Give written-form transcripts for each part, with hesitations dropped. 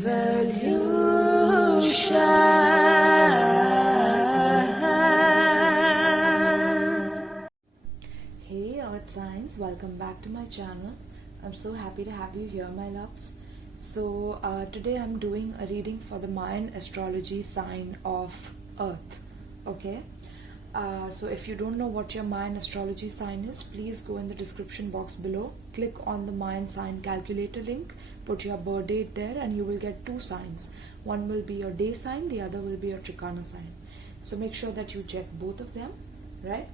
Hey Earth Signs, welcome back to my channel. I'm so happy to have you here, my loves. So today I'm doing a reading for the Mayan Astrology sign of Earth. Okay, so if you don't know what your Mayan Astrology sign is, please go in the description box below, click on the Mayan sign calculator link, put your birth date there, and you will get two signs. One will be your day sign, the other will be your Trikana sign. So make sure that you check both of them, right?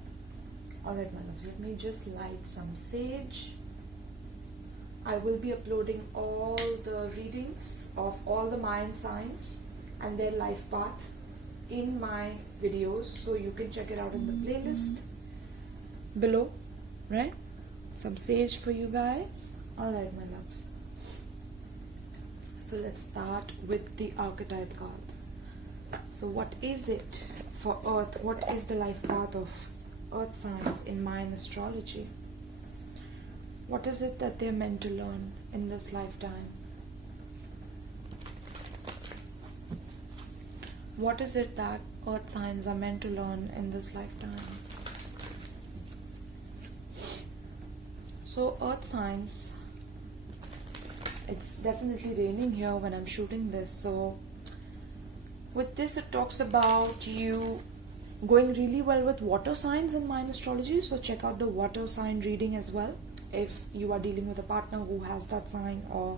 Alright my loves, let me just light some sage. I will be uploading all the readings of all the Mayan signs and their life path in my videos, so you can check it out in the playlist below, right? Some sage for you guys. Alright my loves. So let's start with the archetype cards. So what is it for Earth? What is the life path of Earth signs in Mayan astrology? What is it that they're meant to learn in this lifetime? What is it that Earth signs are meant to learn in this lifetime? So Earth signs, it's definitely raining here when I'm shooting this. So with this it talks about you going really well with water signs in Mayan astrology, so check out the water sign reading as well if you are dealing with a partner who has that sign, or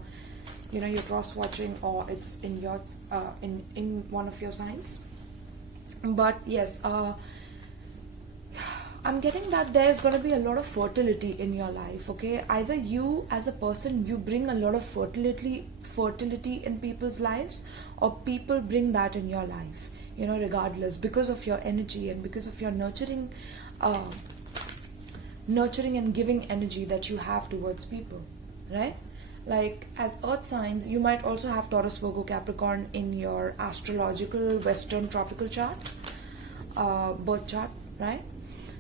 you know you're cross watching, or it's in your in one of your signs. But yes, I'm getting that there's going to be a lot of fertility in your life. Okay, either you as a person, you bring a lot of fertility in people's lives, or people bring that in your life, you know, regardless, because of your energy and because of your nurturing and giving energy that you have towards people, right? Like as Earth signs, you might also have Taurus, Virgo, Capricorn in your astrological Western tropical chart, birth chart, right?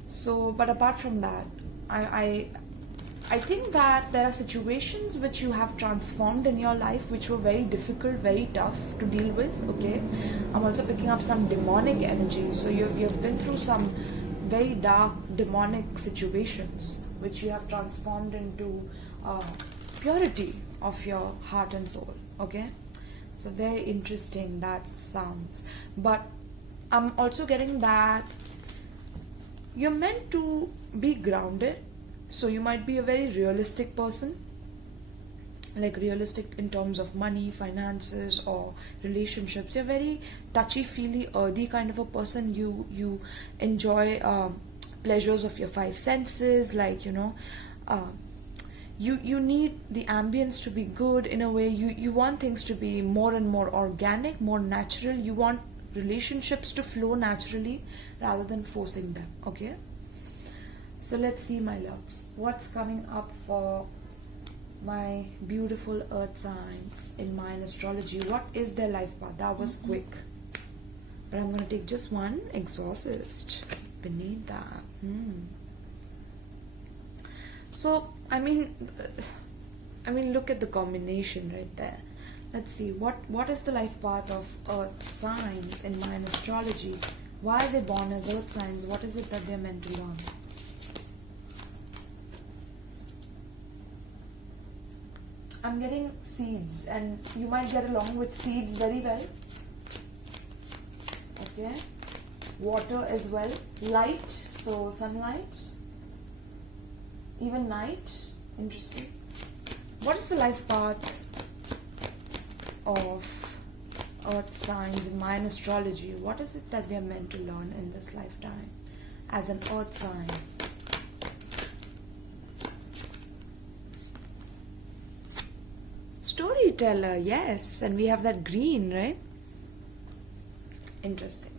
So, but apart from that, I think that there are situations which you have transformed in your life which were very difficult, very tough to deal with. Okay, I'm also picking up some demonic energy. So you've been through some very dark demonic situations which you have transformed into purity of your heart and soul. Okay, so very interesting that sounds. But I'm also getting that you're meant to be grounded. So you might be a very realistic person, like realistic in terms of money, finances, or relationships. You're very touchy-feely, earthy kind of a person. You enjoy pleasures of your five senses, like, you know, you need the ambience to be good in a way. You want things to be more and more organic, more natural. You want relationships to flow naturally rather than forcing them. Okay, so let's see my loves, what's coming up for my beautiful Earth signs in Mayan astrology. What is their life path? That was quick, but I'm going to take just one exorcist beneath that. So I mean look at the combination right there. Let's see, what is the life path of Earth signs in Mayan astrology? Why are they born as Earth signs? What is it that they're meant to learn? I'm getting seeds, and you might get along with seeds very well. Okay, water as well, light, so sunlight, even night. Interesting. What is the life path of Earth signs in Mayan astrology? What is it that they are meant to learn in this lifetime as an Earth sign? Storyteller, yes, and we have that green, right? Interesting.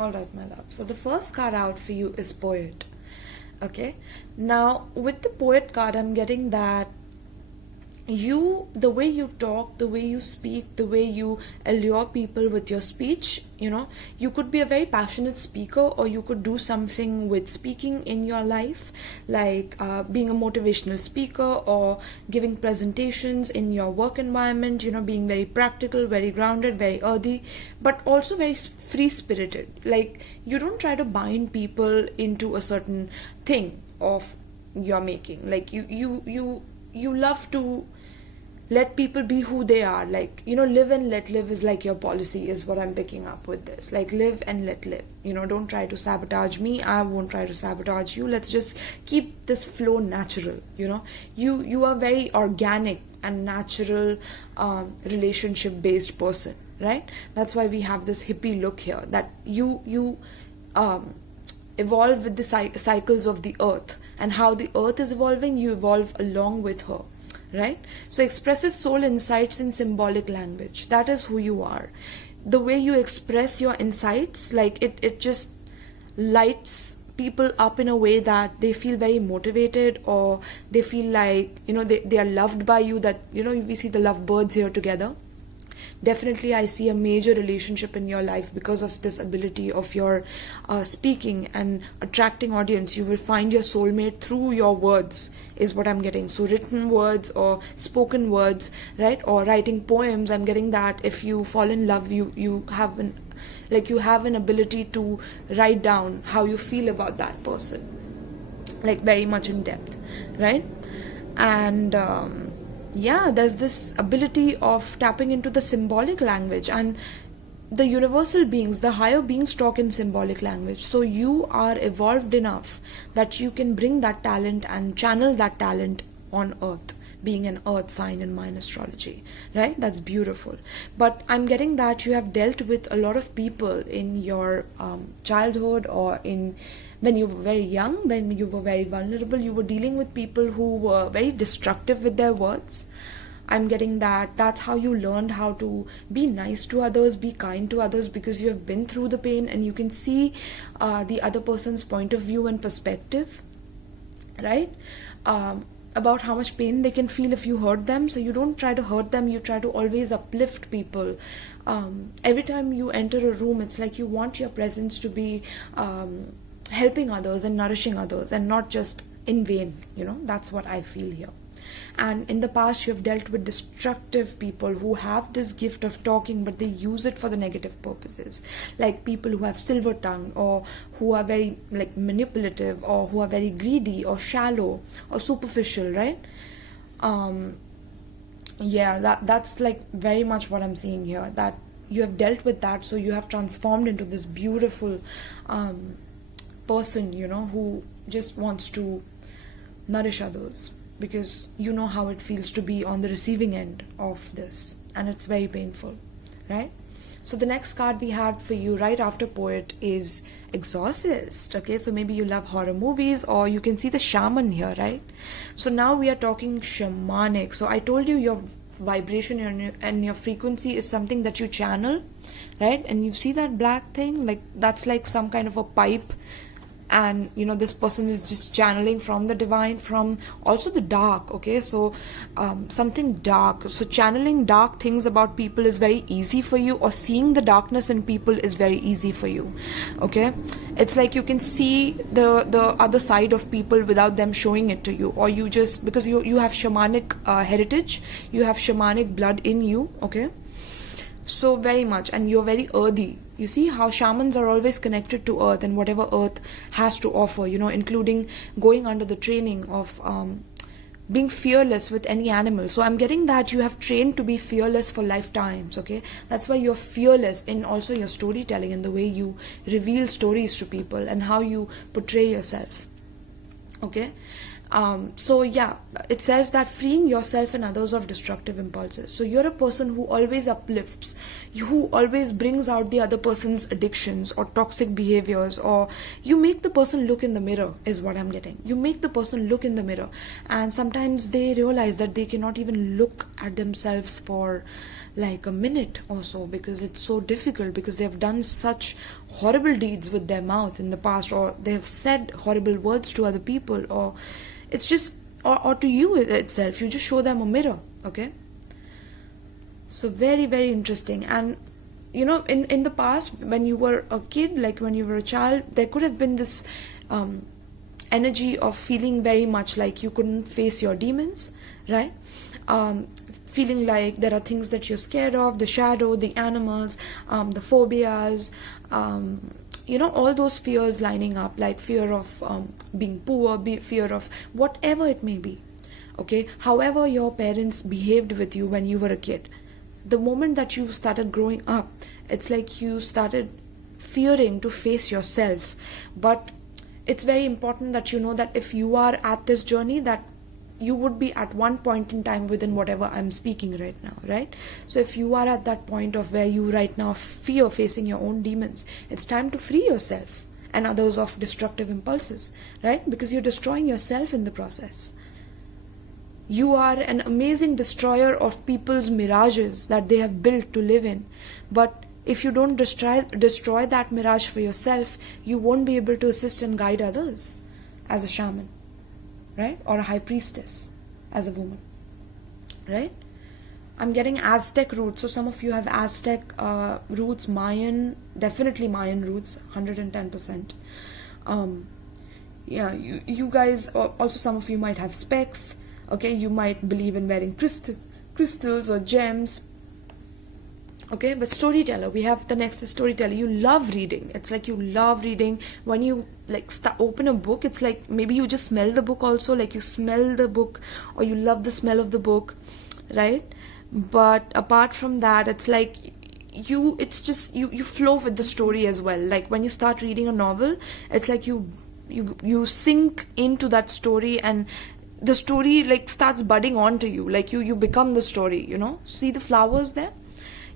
Alright my love, so the first card out for you is Poet. Okay, now with the Poet card, I'm getting that the way you talk, the way you speak, the way you allure people with your speech, you could be a very passionate speaker, or you could do something with speaking in your life, like being a motivational speaker or giving presentations in your work environment, being very practical, very grounded, very earthy, but also very free spirited. Like, you don't try to bind people into a certain thing of your making. Like, you love to let people be who they are. Like, live and let live is like your policy, is what I'm picking up with this. Like, live and let live. Don't try to sabotage me, I won't try to sabotage you. Let's just keep this flow natural. You are very organic and natural, relationship based person, right? That's why we have this hippie look here, that you evolve with the cycles of the earth, and how the earth is evolving, you evolve along with her, right? So expresses soul insights in symbolic language. That is who you are. The way you express your insights, like, it just lights people up in a way that they feel very motivated, or they feel like, they are loved by you. That, we see the love birds here together. Definitely I see a major relationship in your life because of this ability of your speaking and attracting audience. You will find your soulmate through your words, is what I'm getting. So written words or spoken words, right? Or writing poems. I'm getting that if you fall in love, you have an ability to write down how you feel about that person, like, very much in depth, right? And there's this ability of tapping into the symbolic language, and the universal beings, the higher beings, talk in symbolic language. So you are evolved enough that you can bring that talent and channel that talent on earth, being an earth sign in Mayan astrology, right? That's beautiful. But I'm getting that you have dealt with a lot of people in your childhood, or when you were very young, when you were very vulnerable. You were dealing with people who were very destructive with their words. I'm getting that that's how you learned how to be nice to others, be kind to others, because you have been through the pain and you can see the other person's point of view and perspective, right? About how much pain they can feel if you hurt them. So you don't try to hurt them, you try to always uplift people. Every time you enter a room, it's like you want your presence to be helping others and nourishing others, and not just in vain. That's what I feel here. And in the past, you have dealt with destructive people who have this gift of talking, but they use it for the negative purposes, like people who have silver tongue, or who are very, like, manipulative, or who are very greedy or shallow or superficial, right? That's like very much what I'm seeing here, that you have dealt with that. So you have transformed into this beautiful person, who just wants to nourish others, because you know how it feels to be on the receiving end of this, and it's very painful, right? So the next card we had for you right after Poet is Exorcist. Okay, so maybe you love horror movies, or you can see the shaman here, right? So now we are talking shamanic. So I told you your vibration and your frequency is something that you channel, right? And you see that black thing, like, that's like some kind of a pipe, and this person is just channeling from the divine, from also the dark. Okay, so something dark. So channeling dark things about people is very easy for you, or seeing the darkness in people is very easy for you. Okay, it's like you can see the other side of people without them showing it to you, or you just, because you have shamanic heritage, you have shamanic blood in you. Okay, so very much, and you're very earthy. You see how shamans are always connected to earth and whatever earth has to offer, including going under the training of being fearless with any animal. So I'm getting that you have trained to be fearless for lifetimes. Okay, that's why you're fearless in also your storytelling, and the way you reveal stories to people, and how you portray yourself. Okay, it says that freeing yourself and others of destructive impulses. So you're a person who always uplifts, who always brings out the other person's addictions or toxic behaviors, or you make the person look in the mirror, is what I'm getting. You make the person look in the mirror, and sometimes they realize that they cannot even look at themselves for like a minute or so, because it's so difficult, because they have done such horrible deeds with their mouth in the past, or they have said horrible words to other people, or it's just, or to you itself, you just show them a mirror, Okay, so very, very interesting. And you know, in the past, when you were a kid, like when you were a child, there could have been this energy of feeling very much like you couldn't face your demons, right? Feeling like there are things that you're scared of, the shadow, the animals, the phobias, you know, all those fears lining up, like fear of being poor, fear of whatever it may be. Okay, however your parents behaved with you when you were a kid, the moment that you started growing up, it's like you started fearing to face yourself. But it's very important that you know that if you are at this journey, that you would be at one point in time within whatever I'm speaking right now, right? So if you are at that point of where you right now fear facing your own demons, it's time to free yourself and others of destructive impulses, right? Because you're destroying yourself in the process. You are an amazing destroyer of people's mirages that they have built to live in. But if you don't destroy that mirage for yourself, you won't be able to assist and guide others as a shaman, right? Or a high priestess as a woman, right? I'm getting Aztec roots. So some of you have Aztec roots, Mayan, definitely Mayan roots, 110%. Yeah, you guys, also some of you might have specs. Okay, you might believe in wearing crystals or gems. Okay, but storyteller, we have the next is storyteller. You love reading. It's like you love reading. When you like open a book, it's like maybe you just smell the book also, like you smell the book or you love the smell of the book, right? But apart from that, it's like it's just you flow with the story as well. Like when you start reading a novel, it's like you sink into that story, and the story like starts budding onto you, like you become the story, you know. See the flowers there,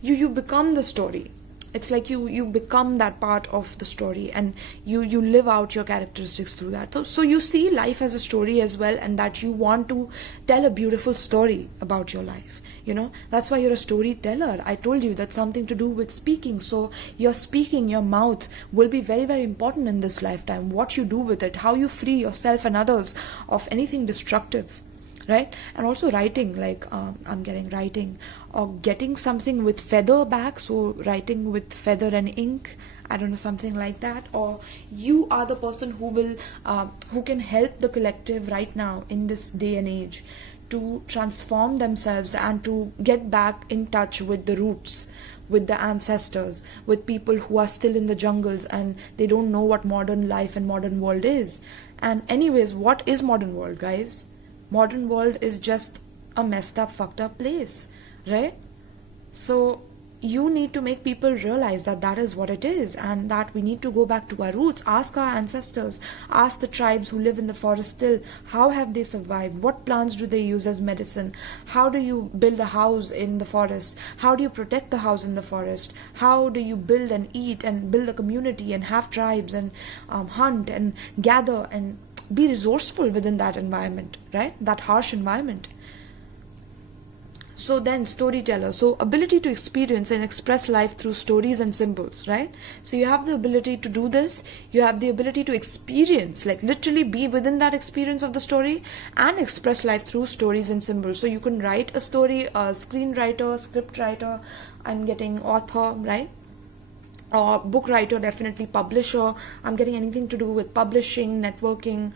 you become the story. It's like you become that part of the story, and you live out your characteristics through that. So you see life as a story as well, and that you want to tell a beautiful story about your life, you know. That's why you're a storyteller. I told you that's something to do with speaking. So your speaking, your mouth will be very, very important in this lifetime. What you do with it, how you free yourself and others of anything destructive, right? And also writing, like I'm getting writing or getting something with feather back, so writing with feather and ink, I don't know, something like that. Or you are the person who can help the collective right now in this day and age to transform themselves and to get back in touch with the roots, with the ancestors, with people who are still in the jungles and they don't know what modern life and modern world is. And anyways, what is modern world, guys? Modern world is just a messed up, fucked up place, right? So you need to make people realize that that is what it is, and that we need to go back to our roots. Ask our ancestors, ask the tribes who live in the forest still, how have they survived? What plants do they use as medicine? How do you build a house in the forest? How do you protect the house in the forest? How do you build and eat and build a community and have tribes and hunt and gather and be resourceful within that environment, right? That harsh environment. So then storyteller, so ability to experience and express life through stories and symbols, right? So you have the ability to do this, you have the ability to experience, like literally be within that experience of the story and express life through stories and symbols. So you can write a story, a screenwriter, script writer, I'm getting author, right? Or book writer, definitely publisher. I'm getting anything to do with publishing, networking.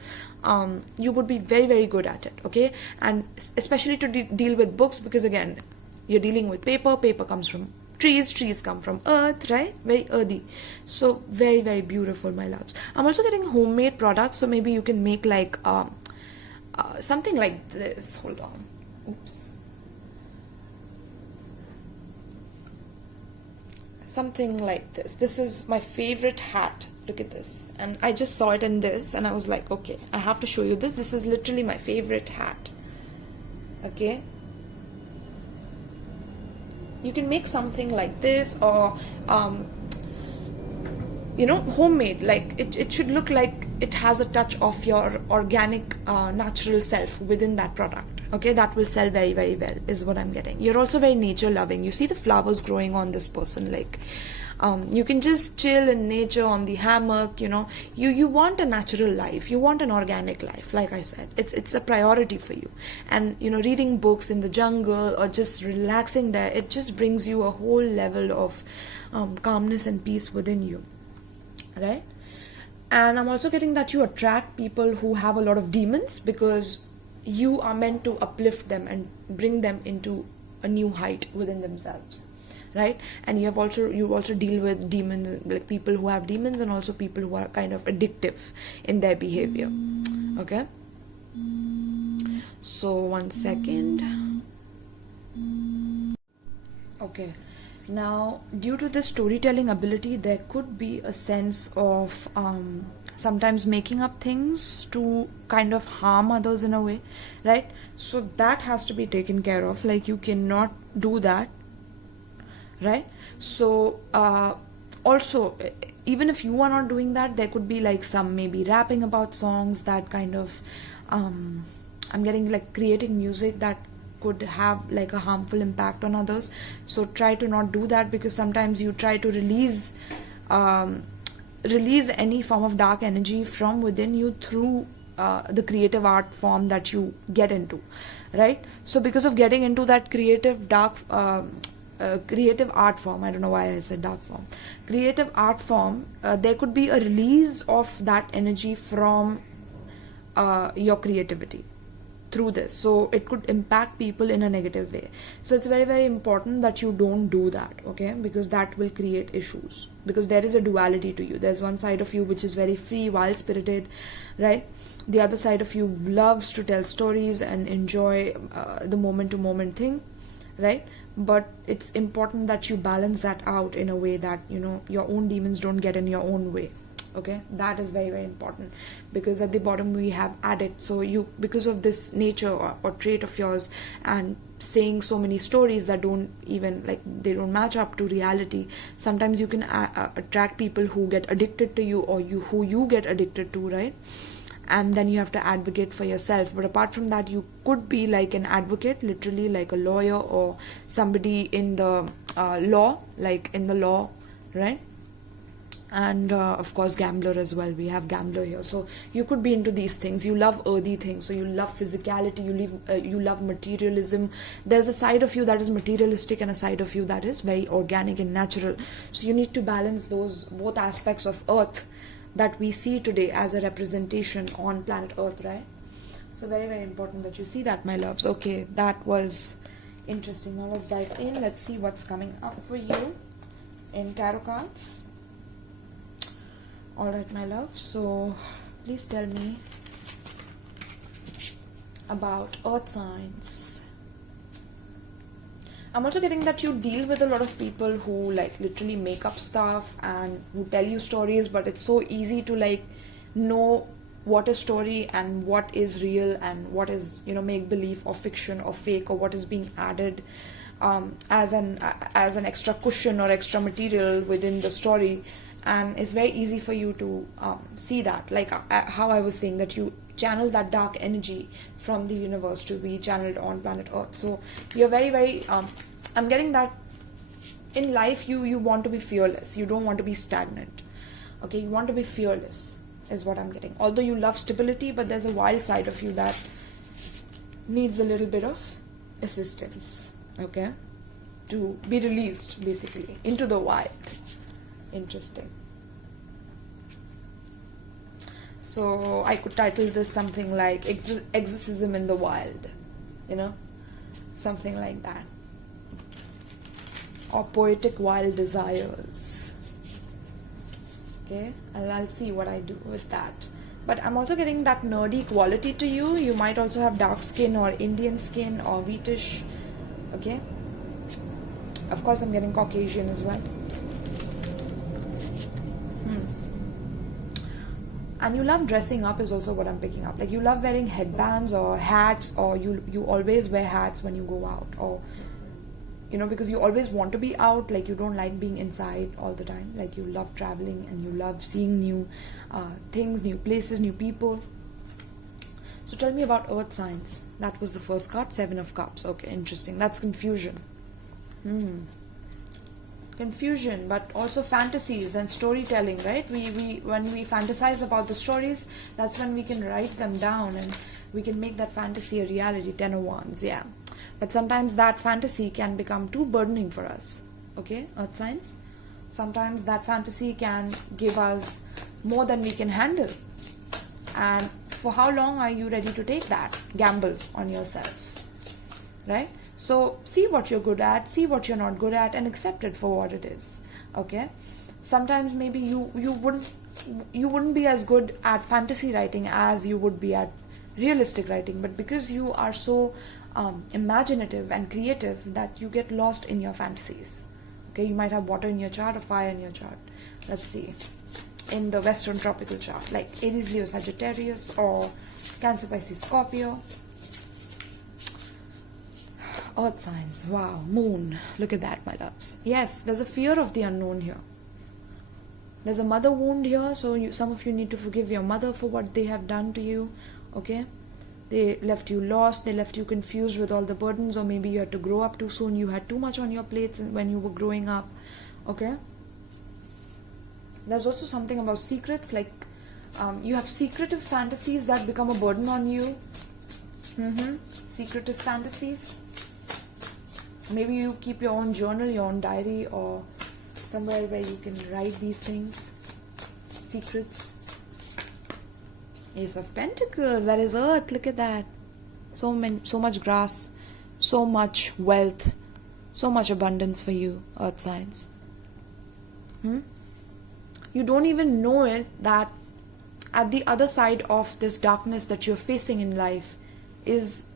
You would be very, very good at it, okay? And especially to deal with books, because again, you're dealing with paper comes from trees come from earth, right? Very earthy. So very, very beautiful, my loves. I'm also getting homemade products, so maybe you can make like something like this. Hold on. Oops. Something like this. This is my favorite hat. Look at this. And I just saw it in this and I was like, okay, I have to show you this. This is literally my favorite hat. Okay. You can make something like this, or you know, homemade. Like it should look like it has a touch of your organic natural self within that product. Okay, that will sell very, very well is what I'm getting. You're also very nature loving. You see the flowers growing on this person, like You can just chill in nature on the hammock. You want a natural life, you want an organic life. Like I said, it's a priority for you. And reading books in the jungle or just relaxing there, it just brings you a whole level of calmness and peace within you, right? And I'm also getting that you attract people who have a lot of demons, because you are meant to uplift them and bring them into a new height within themselves, right? And you also deal with demons, like people who have demons, and also people who are kind of addictive in their behavior. Okay, so 1 second. Okay, now due to this storytelling ability, there could be a sense of sometimes making up things to kind of harm others in a way, right? So that has to be taken care of. Like, you cannot do that, right? So also, even if you are not doing that, there could be like some maybe rapping about songs that kind of I'm getting like creating music that could have like a harmful impact on others. So try to not do that, because sometimes you try to release any form of dark energy from within you through the creative art form that you get into, right? So because of getting into that creative art form, I don't know why I said dark form, creative art form, there could be a release of that energy from your creativity through this. So it could impact people in a negative way. So it's very, very important that you don't do that, okay? Because that will create issues, because there is a duality to you. There's one side of you which is very free, wild spirited, right? The other side of you loves to tell stories and enjoy the moment to moment thing, right? But it's important that you balance that out in a way that your own demons don't get in your own way. Okay, that is very, very important, because at the bottom we have addict. So you, because of this nature or trait of yours, and saying so many stories that don't even they don't match up to reality, sometimes you can attract people who get addicted to you, or who you get addicted to, right? And then you have to advocate for yourself. But apart from that, you could be like an advocate, literally like a lawyer, or somebody in the law, right? And of course gambler as well. We have gambler here. So you could be into these things. You love earthy things, so you love physicality, you love materialism. There's a side of you that is materialistic and a side of you that is very organic and natural. So you need to balance those both aspects of earth that we see today as a representation on planet earth, right? So very, very important that you see that, my loves. Okay, that was interesting. Now let's dive in. Let's see what's coming up for you in tarot cards. Alright, my love, so please tell me about earth signs. I'm also getting that you deal with a lot of people who literally make up stuff and who tell you stories, but it's so easy to know what is story and what is real and what is make believe or fiction or fake, or what is being added as an extra cushion or extra material within the story. And it's very easy for you to see that, how I was saying, that you channel that dark energy from the universe to be channeled on planet earth. So you're very, very I'm getting that in life you want to be fearless. You don't want to be stagnant, okay? You want to be fearless is what I'm getting. Although you love stability, but there's a wild side of you that needs a little bit of assistance, okay, to be released basically into the wild. Interesting. So I could title this something like exorcism in the wild, something like that, or poetic wild desires. Okay, I'll see what I do with that. But I'm also getting that nerdy quality to you. You might also have dark skin or Indian skin or wheatish. Okay, of course I'm getting Caucasian as well. And you love dressing up is also what I'm picking up. You love wearing headbands or hats, or you always wear hats when you go out, or because you always want to be out. You don't like being inside all the time. You love traveling and you love seeing new things, new places, new people. So tell me about earth signs. That was the first card, 7 of Cups. Okay, interesting. That's confusion. confusion, but also fantasies and storytelling, right? We when we fantasize about the stories, that's when we can write them down and we can make that fantasy a reality. 10 of Wands, yeah. But sometimes that fantasy can become too burdening for us, okay, earth signs. Sometimes that fantasy can give us more than we can handle. And for how long are you ready to take that gamble on yourself, right? So see what you're good at, see what you're not good at, and accept it for what it is, okay? Sometimes maybe you wouldn't be as good at fantasy writing as you would be at realistic writing, but because you are so imaginative and creative that you get lost in your fantasies, okay? You might have water in your chart or fire in your chart. Let's see, in the Western tropical chart, like Aries, Leo, Sagittarius, or Cancer, Pisces, Scorpio. Earth signs, wow. Moon, look at that, my loves. Yes, there's a fear of the unknown here. There's a mother wound here, so some of you need to forgive your mother for what they have done to you, okay? They left you lost, they left you confused with all the burdens, or maybe you had to grow up too soon, you had too much on your plates when you were growing up, okay? There's also something about secrets, like you have secretive fantasies that become a burden on you. Secretive fantasies. Maybe you keep your own journal, your own diary, or somewhere where you can write these things. Secrets. Ace of Pentacles, that is Earth, look at that. So much grass, so much wealth, so much abundance for you, Earth signs. You don't even know it, that at the other side of this darkness that you're facing in life is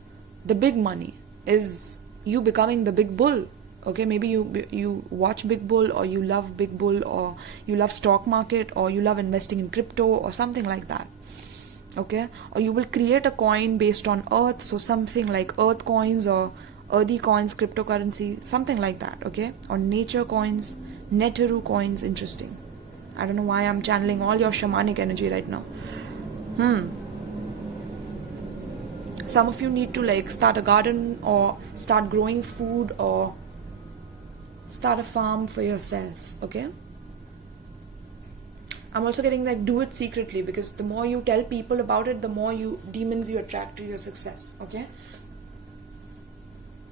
the big money, is you becoming the big bull, okay? Maybe you watch Big Bull, or you love Big Bull, or you love stock market, or you love investing in crypto or something like that, okay? Or you will create a coin based on earth, so something like earth coins or earthy coins, cryptocurrency, something like that, okay? Or nature coins, Neteru coins, interesting. I don't know why I'm channeling all your shamanic energy right now. Some of you need to like start a garden, or start growing food, or start a farm for yourself, okay? I'm also getting like do it secretly, because the more you tell people about it, the more demons you attract to your success, okay?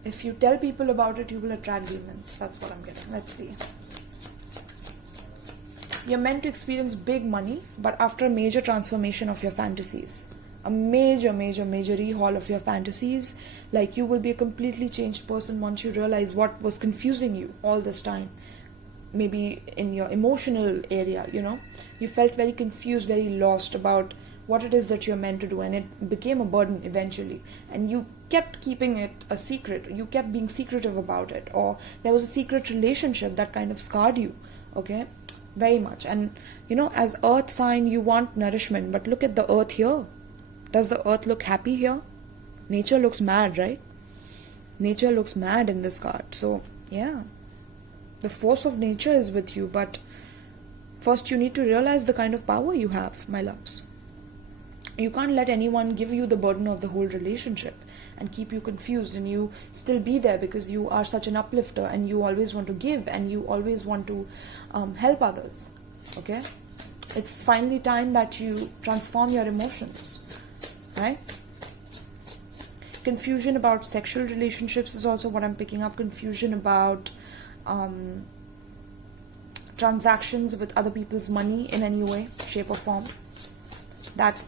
If you tell people about it, you will attract demons. That's what I'm getting. Let's see. You're meant to experience big money, but after a major transformation of your fantasies. A major rehaul of your fantasies. Like you will be a completely changed person once you realize what was confusing you all this time. Maybe in your emotional area, you know. You felt very confused, very lost about what it is that you're meant to do, and it became a burden eventually. And you kept keeping it a secret. You kept being secretive about it. Or there was a secret relationship that kind of scarred you, okay? Very much. And you know, as earth sign, you want nourishment, but look at the earth here. Does the earth look happy here? Nature looks mad, right? Nature looks mad in this card. So yeah, the force of nature is with you, but first you need to realize the kind of power you have, my loves. You can't let anyone give you the burden of the whole relationship and keep you confused, and you still be there because you are such an uplifter, and you always want to give, and you always want to help others, okay? It's finally time that you transform your emotions, right? Confusion about sexual relationships is also what I'm picking up. Confusion about transactions with other people's money in any way, shape or form. That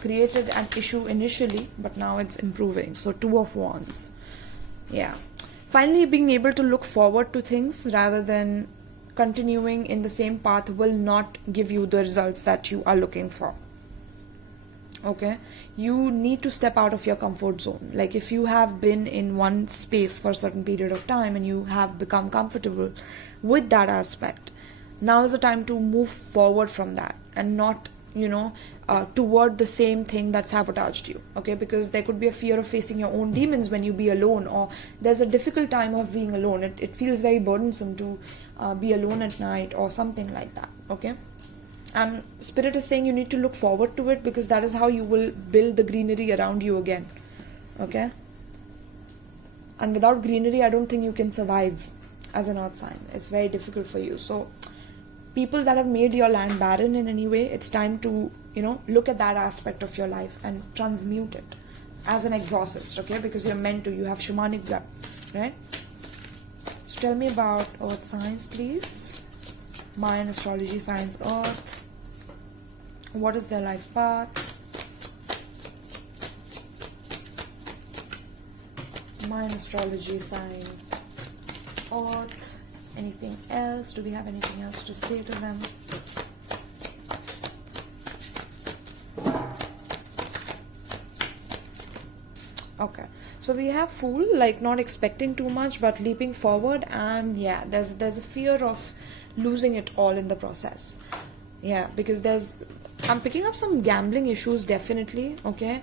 created an issue initially, but now it's improving. So 2 of Wands. Yeah. Finally, being able to look forward to things rather than continuing in the same path will not give you the results that you are looking for. Okay? You need to step out of your comfort zone. Like if you have been in one space for a certain period of time and you have become comfortable with that aspect, now is the time to move forward from that and not, toward the same thing that sabotaged you, okay? Because there could be a fear of facing your own demons when you be alone, or there's a difficult time of being alone. It feels very burdensome to be alone at night or something like that, okay? And Spirit is saying you need to look forward to it, because that is how you will build the greenery around you again, okay? And without greenery, I don't think you can survive as an earth sign. It's very difficult for you. So people that have made your land barren in any way, it's time to, look at that aspect of your life and transmute it as an exorcist, okay? Because you're meant to, you have shamanic blood, right? So tell me about earth signs, please. Mayan astrology signs earth. What is their life path? Mayan astrology sign earth. Anything else? Do we have anything else to say to them? Okay, so we have Fool, like not expecting too much but leaping forward, and yeah, there's a fear of losing it all in the process. Yeah, because I'm picking up some gambling issues, definitely, okay,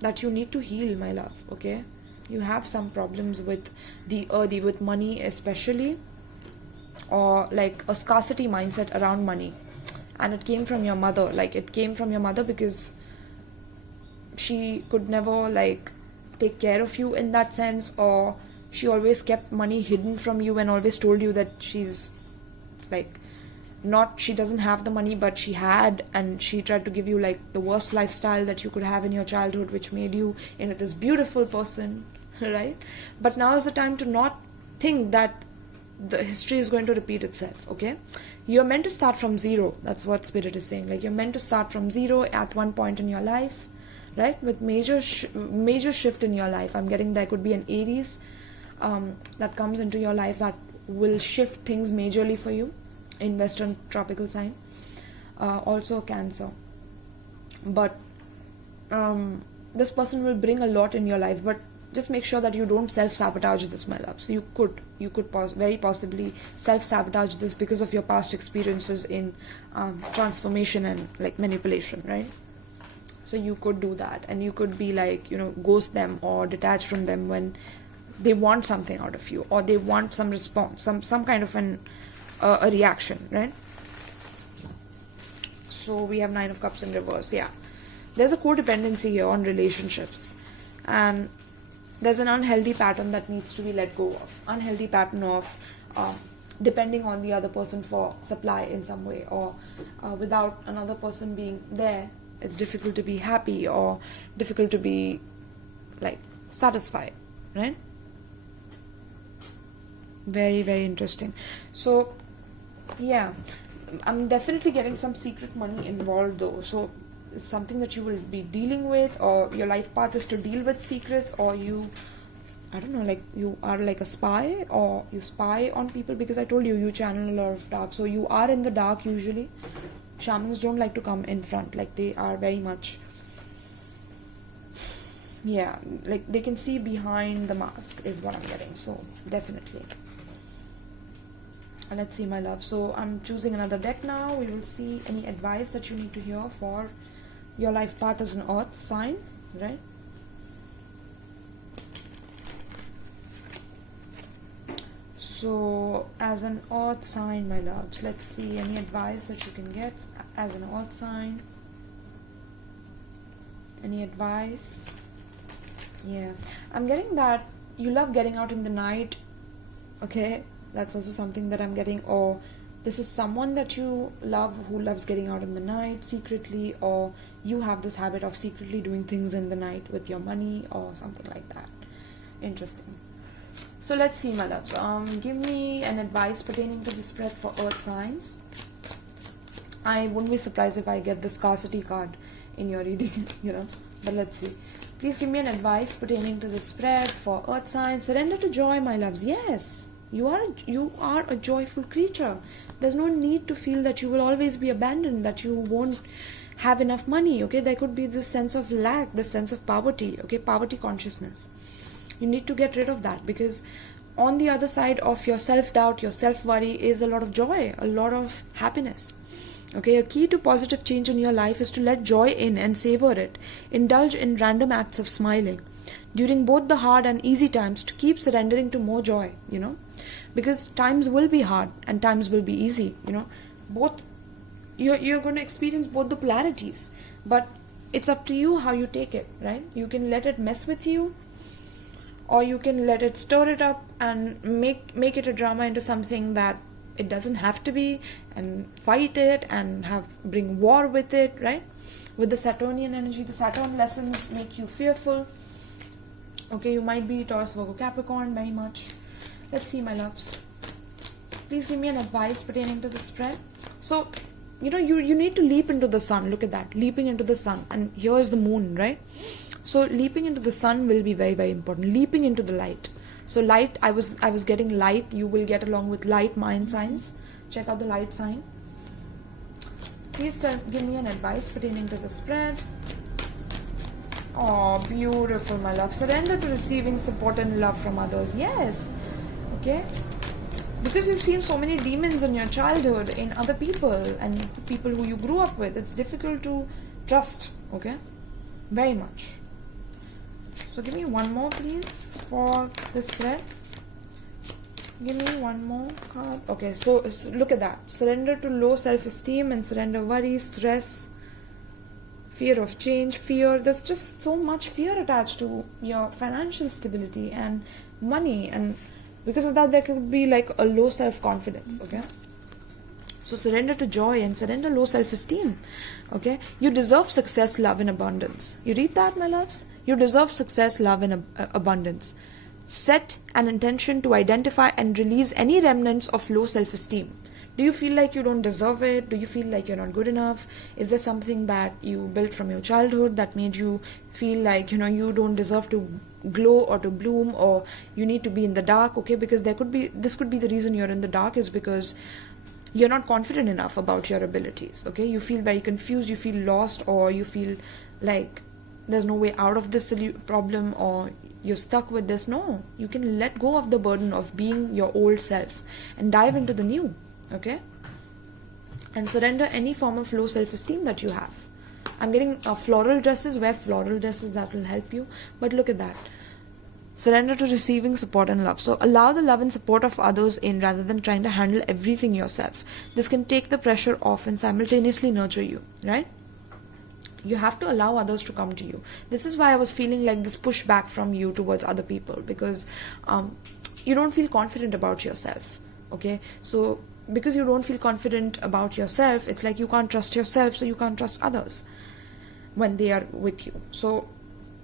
that you need to heal, my love, okay? You have some problems with with money especially, or like a scarcity mindset around money, and it came from your mother. Like, it came from your mother because she could never like take care of you in that sense, or she always kept money hidden from you and always told you that she's like she doesn't have the money, but she had, and she tried to give you like the worst lifestyle that you could have in your childhood, which made you into this beautiful person, right? But now is the time to not think that the history is going to repeat itself, okay? You're meant to start from zero. That's what Spirit is saying. Like, you're meant to start from zero at one point in your life, right? With major shift in your life. I'm getting there could be an Aries that comes into your life that will shift things majorly for you in Western tropical sign. Also a Cancer. But this person will bring a lot in your life, but just make sure that you don't self-sabotage this, my love. So you could very possibly self-sabotage this because of your past experiences in transformation and like manipulation, right? So you could do that, and you could be like, ghost them or detach from them when they want something out of you, or they want some response, some kind of a reaction, right? So we have 9 of Cups in reverse. Yeah, there's a codependency here on relationships, and there's an unhealthy pattern that needs to be let go of. Unhealthy pattern of depending on the other person for supply in some way, or without another person being there, it's difficult to be happy or difficult to be like satisfied, right? Very, very interesting. So yeah, I'm definitely getting some secret money involved though. So it's something that you will be dealing with, or your life path is to deal with secrets, or I don't know, like you are like a spy, or you spy on people, because I told you channel a lot of dark. So you are in the dark usually. Shamans don't like to come in front, like they are very much, yeah, like they can see behind the mask is what I'm getting. So definitely. Let's see, my love. So I'm choosing another deck now. We will see any advice that you need to hear for your life path as an earth sign, right? So as an earth sign, my loves, let's see any advice that you can get as an earth sign. Any advice? Yeah, I'm getting that you love getting out in the night, okay? That's also something that I'm getting. Or this is someone that you love who loves getting out in the night secretly, or you have this habit of secretly doing things in the night with your money or something like that. Interesting. So let's see, my loves. Give me an advice pertaining to the spread for earth signs. I wouldn't be surprised if I get the scarcity card in your reading, but let's see. Please give me an advice pertaining to the spread for earth signs. Surrender to joy, my loves. Yes. You are a joyful creature. There's no need to feel that you will always be abandoned, that you won't have enough money, okay? There could be this sense of lack, this sense of poverty, okay? Poverty consciousness. You need to get rid of that, because on the other side of your self-doubt, your self-worry is a lot of joy, a lot of happiness. Okay, a key to positive change in your life is to let joy in and savor it. Indulge in random acts of smiling during both the hard and easy times, to keep surrendering to more joy, because times will be hard and times will be easy, both you're going to experience both the polarities, but it's up to you how you take it, right? You can let it mess with you, or you can let it stir it up and make it a drama into something that it doesn't have to be, and fight it and bring war with it, right? With the Saturnian energy, the Saturn lessons make you fearful. Okay, you might be Taurus, Virgo, Capricorn very much. Let's see, my loves. Please give me an advice pertaining to the spread. So, you need to leap into the sun. Look at that, leaping into the sun. And here is the moon, right? So leaping into the sun will be very, very important. Leaping into the light. So light, I was getting light. You will get along with light Mayan signs. Check out the light sign. Please give me an advice pertaining to the spread. Oh, beautiful, my love. Surrender to receiving support and love from others. Yes. Okay. Because you've seen so many demons in your childhood, in other people and people who you grew up with. It's difficult to trust. Okay. Very much. So give me one more, please, for this spread. Give me one more card. Okay, so look at that. Surrender to low self-esteem and surrender worry, stress, fear of change, fear. There's just so much fear attached to your financial stability and money, and because of that there could be like a low self-confidence. Okay, so surrender to joy and surrender low self-esteem. Okay, you deserve success, love and abundance. You read that, my loves? You deserve success, love and abundance. Set an intention to identify and release any remnants of low self-esteem. Do you feel like you don't deserve it? Do you feel like you're not good enough? Is there something that you built from your childhood that made you feel like, you don't deserve to glow or to bloom, or you need to be in the dark? Okay, because this could be the reason you're in the dark, is because you're not confident enough about your abilities. Okay, you feel very confused, you feel lost, or you feel like there's no way out of this problem, or you're stuck with this. No, you can let go of the burden of being your old self and dive into the new. Okay, and surrender any form of low self-esteem that you have. I'm getting floral dresses. Wear floral dresses, that will help you. But look at that. Surrender to receiving support and love. So allow the love and support of others in, rather than trying to handle everything yourself. This can take the pressure off and simultaneously nurture you, right? You have to allow others to come to you. This is why I was feeling like this pushback from you towards other people, because you don't feel confident about yourself. Okay, so because you don't feel confident about yourself, it's like you can't trust yourself, so you can't trust others when they are with you. So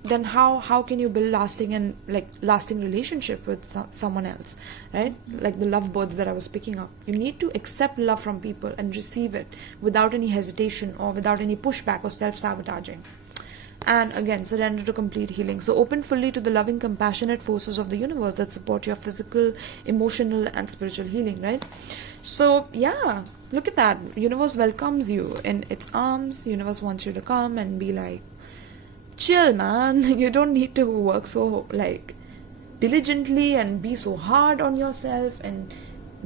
then how can you build lasting relationship with someone else, right? Like the lovebirds that I was picking up. You need to accept love from people and receive it without any hesitation or without any pushback or self-sabotaging. And again, surrender to complete healing. So open fully to the loving, compassionate forces of the universe that support your physical, emotional and spiritual healing, right? So yeah, look at that. Universe welcomes you in its arms. Universe wants you to come and be like, chill, man. You don't need to work so diligently and be so hard on yourself and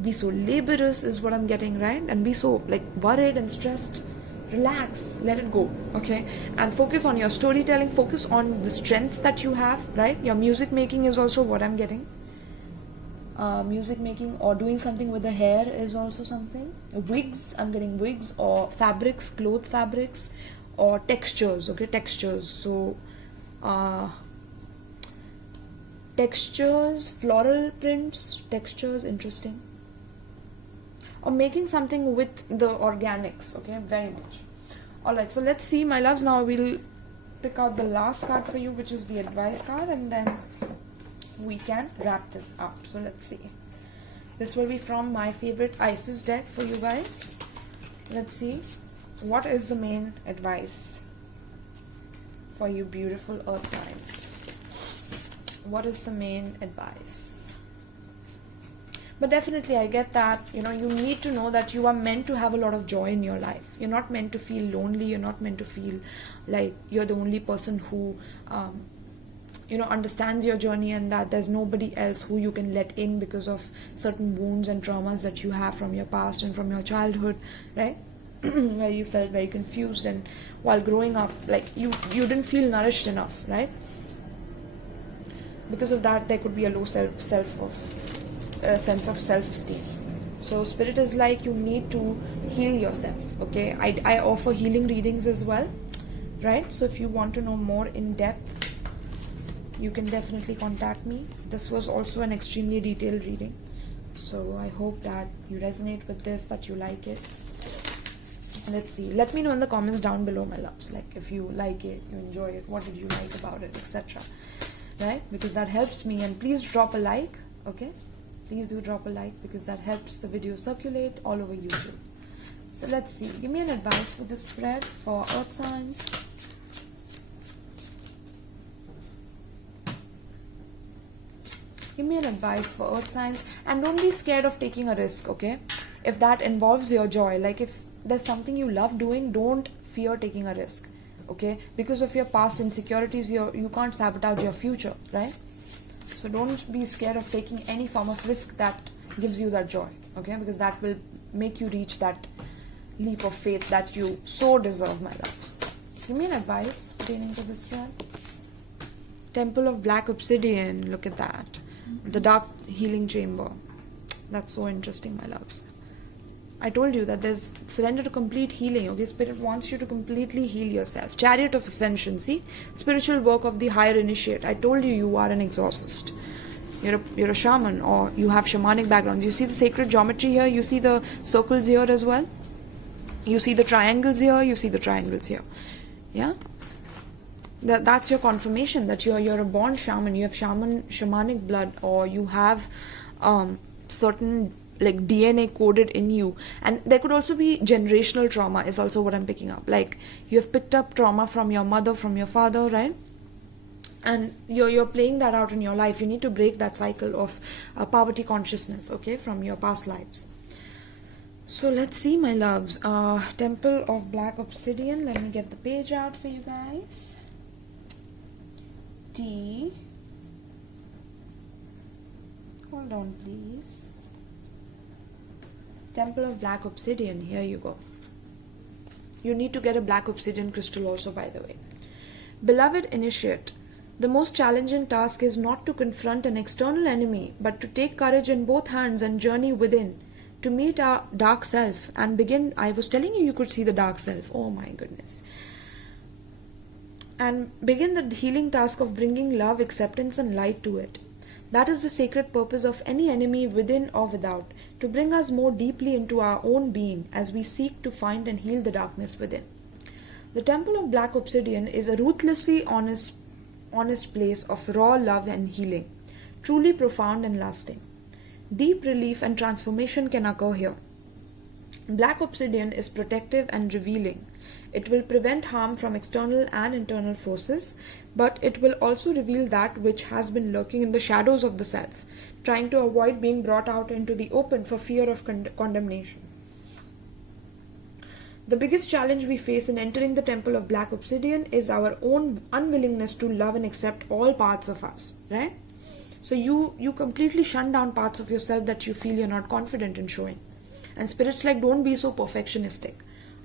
be so laborious, is what I'm getting, right? And be so worried and stressed. Relax, let it go. Okay, and focus on your storytelling, focus on the strengths that you have, right? Your music making is also what I'm getting. Music making or doing something with the hair is also something. Wigs, I'm getting wigs, or fabrics, cloth fabrics, or textures. Okay, textures. So textures, floral prints, textures, interesting. Or making something with the organics. Okay, very much. Alright, so let's see, my loves. Now we'll pick out the last card for you, which is the advice card, and then we can wrap this up. So let's see. This will be from my favorite Isis deck for you guys. Let's see. What is the main advice for you beautiful earth signs? What is the main advice? But definitely I get that, you need to know that you are meant to have a lot of joy in your life. You're not meant to feel lonely. You're not meant to feel like you're the only person who, understands your journey, and that there's nobody else who you can let in because of certain wounds and traumas that you have from your past and from your childhood, right? Where you felt very confused, and while growing up, you didn't feel nourished enough, right? Because of that, there could be a low sense of self-esteem. So spirit is like, you need to heal yourself. Okay, I offer healing readings as well, right? So if you want to know more in depth, you can definitely contact me. This was also an extremely detailed reading, so I hope that you resonate with this, that you like it. Let's see, let me know in the comments down below, my loves, like if you like it, you enjoy it, what did you like about it, etc. Right, because that helps me. And please drop a like, okay? Please do drop a like, because that helps the video circulate all over YouTube. So let's see, give me an advice for this spread for earth signs. Give me an advice for earth signs. And don't be scared of taking a risk, okay? If that involves your joy, like if there's something you love doing, don't fear taking a risk, okay? Because of your past insecurities, you can't sabotage your future, right? So don't be scared of taking any form of risk that gives you that joy, okay? Because that will make you reach that leap of faith that you so deserve, my loves. Give me an advice pertaining to this spread. Temple of Black Obsidian, look at that. The Dark Healing Chamber. That's so interesting, my loves. I told you that there's surrender to complete healing, okay? Spirit wants you to completely heal yourself. Chariot of Ascension, see? Spiritual work of the higher initiate. I told you, you are an exorcist. You're a shaman, or you have shamanic backgrounds. You see the sacred geometry here? You see the circles here as well? You see the triangles here? You see the triangles here. Yeah? That's your confirmation that you're a born shaman. You have shamanic blood, or you have certain like DNA coded in you. And there could also be generational trauma is also what I'm picking up. Like you have picked up trauma from your mother, from your father, right? And you're playing that out in your life. You need to break that cycle of poverty consciousness, okay, from your past lives. So let's see, my loves. Temple of Black Obsidian. Let me get the page out for you guys. T. Hold on, please. Temple of Black Obsidian. Here you go. You need to get a black obsidian crystal also, by the way. Beloved initiate, the most challenging task is not to confront an external enemy, but to take courage in both hands and journey within, to meet our dark self and begin. I was telling you could see the dark self. Oh my goodness. And begin the healing task of bringing love, acceptance and light to it. That is the sacred purpose of any enemy within or without, to bring us more deeply into our own being as we seek to find and heal the darkness within. The Temple of Black Obsidian is a ruthlessly honest place of raw love and healing, truly profound and lasting. Deep relief and transformation can occur here. Black obsidian is protective and revealing. It will prevent harm from external and internal forces, but it will also reveal that which has been lurking in the shadows of the self, trying to avoid being brought out into the open for fear of condemnation. The biggest challenge we face in entering the Temple of Black Obsidian is our own unwillingness to love and accept all parts of us, right? So you completely shun down parts of yourself that you feel you're not confident in showing. And Spirit's like, don't be so perfectionistic.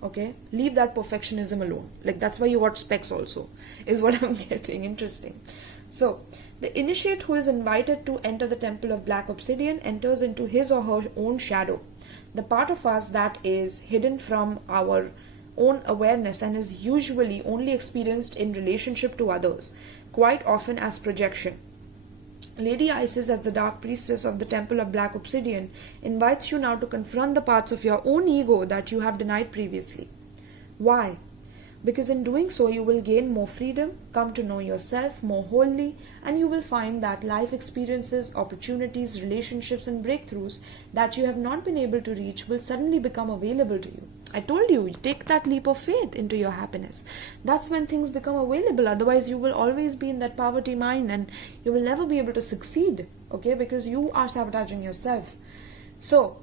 Okay, leave that perfectionism alone. Like that's why you got specs also, is what I'm getting. Interesting. So the initiate who is invited to enter the Temple of Black Obsidian enters into his or her own shadow, the part of us that is hidden from our own awareness and is usually only experienced in relationship to others, quite often as projection. Lady Isis, as the Dark Priestess of the Temple of Black Obsidian, invites you now to confront the parts of your own ego that you have denied previously. Why? Because in doing so, you will gain more freedom, come to know yourself more wholly, and you will find that life experiences, opportunities, relationships, and breakthroughs that you have not been able to reach will suddenly become available to you. I told you, take that leap of faith into your happiness. That's when things become available. Otherwise, you will always be in that poverty mind and you will never be able to succeed, okay? Because you are sabotaging yourself. So,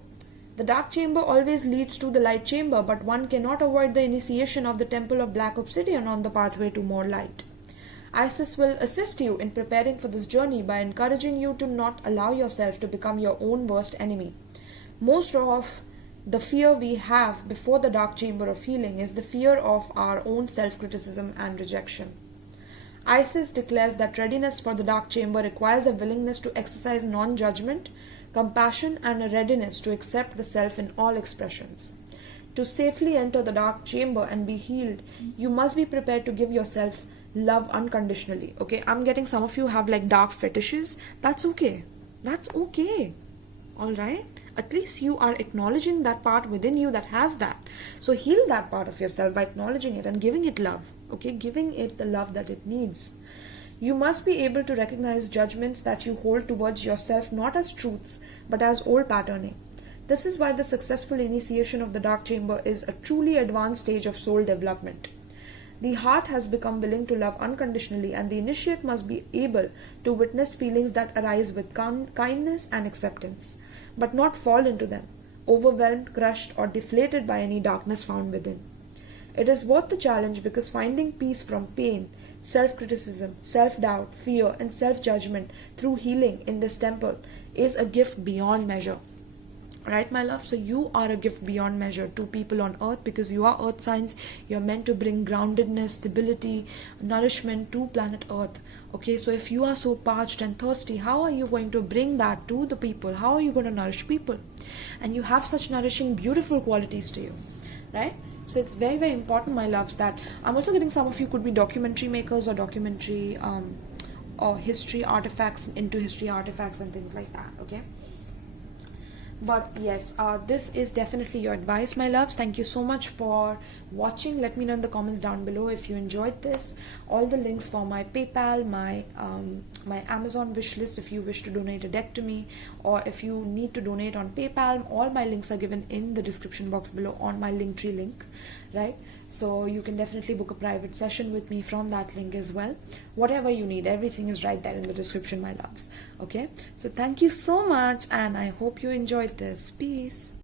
the dark chamber always leads to the light chamber, but one cannot avoid the initiation of the Temple of Black Obsidian on the pathway to more light. Isis will assist you in preparing for this journey by encouraging you to not allow yourself to become your own worst enemy. Most of the fear we have before the dark chamber of healing is the fear of our own self-criticism and rejection. Isis declares that readiness for the dark chamber requires a willingness to exercise non-judgment, compassion, and a readiness to accept the self in all expressions. To safely enter the dark chamber and be healed, you must be prepared to give yourself love unconditionally. Okay, I'm getting some of you have like dark fetishes. That's okay. That's okay. All right, at least you are acknowledging that part within you that has that. So heal that part of yourself by acknowledging it and giving it love. Okay, giving it the love that it needs. You must be able to recognize judgments that you hold towards yourself not as truths but as old patterning. This is why the successful initiation of the dark chamber is a truly advanced stage of soul development. The heart has become willing to love unconditionally, and the initiate must be able to witness feelings that arise with kindness and acceptance, but not fall into them, overwhelmed, crushed, or deflated by any darkness found within. It is worth the challenge because finding peace from pain, self criticism, self doubt, fear, and self judgment through healing in this temple is a gift beyond measure. Right, my love? So you are a gift beyond measure to people on earth, because you are earth signs. You're meant to bring groundedness, stability, nourishment to planet earth. Okay, so if you are so parched and thirsty, how are you going to bring that to the people? How are you going to nourish people? And you have such nourishing, beautiful qualities to you, right? So it's very, very important, my loves, that I'm also getting some of you could be documentary makers or documentary or history artifacts, into history artifacts and things like that. Okay, but yes, this is definitely your advice, my loves. Thank you so much for watching. Let me know in the comments down below if you enjoyed this. All the links for my PayPal, my Amazon wish list if you wish to donate a deck to me, or if you need to donate on PayPal, all my links are given in the description box below on my Linktree link, right? So you can definitely book a private session with me from that link as well. Whatever you need, everything is right there in the description, my loves. Okay, so thank you so much, and I hope you enjoyed this. Peace.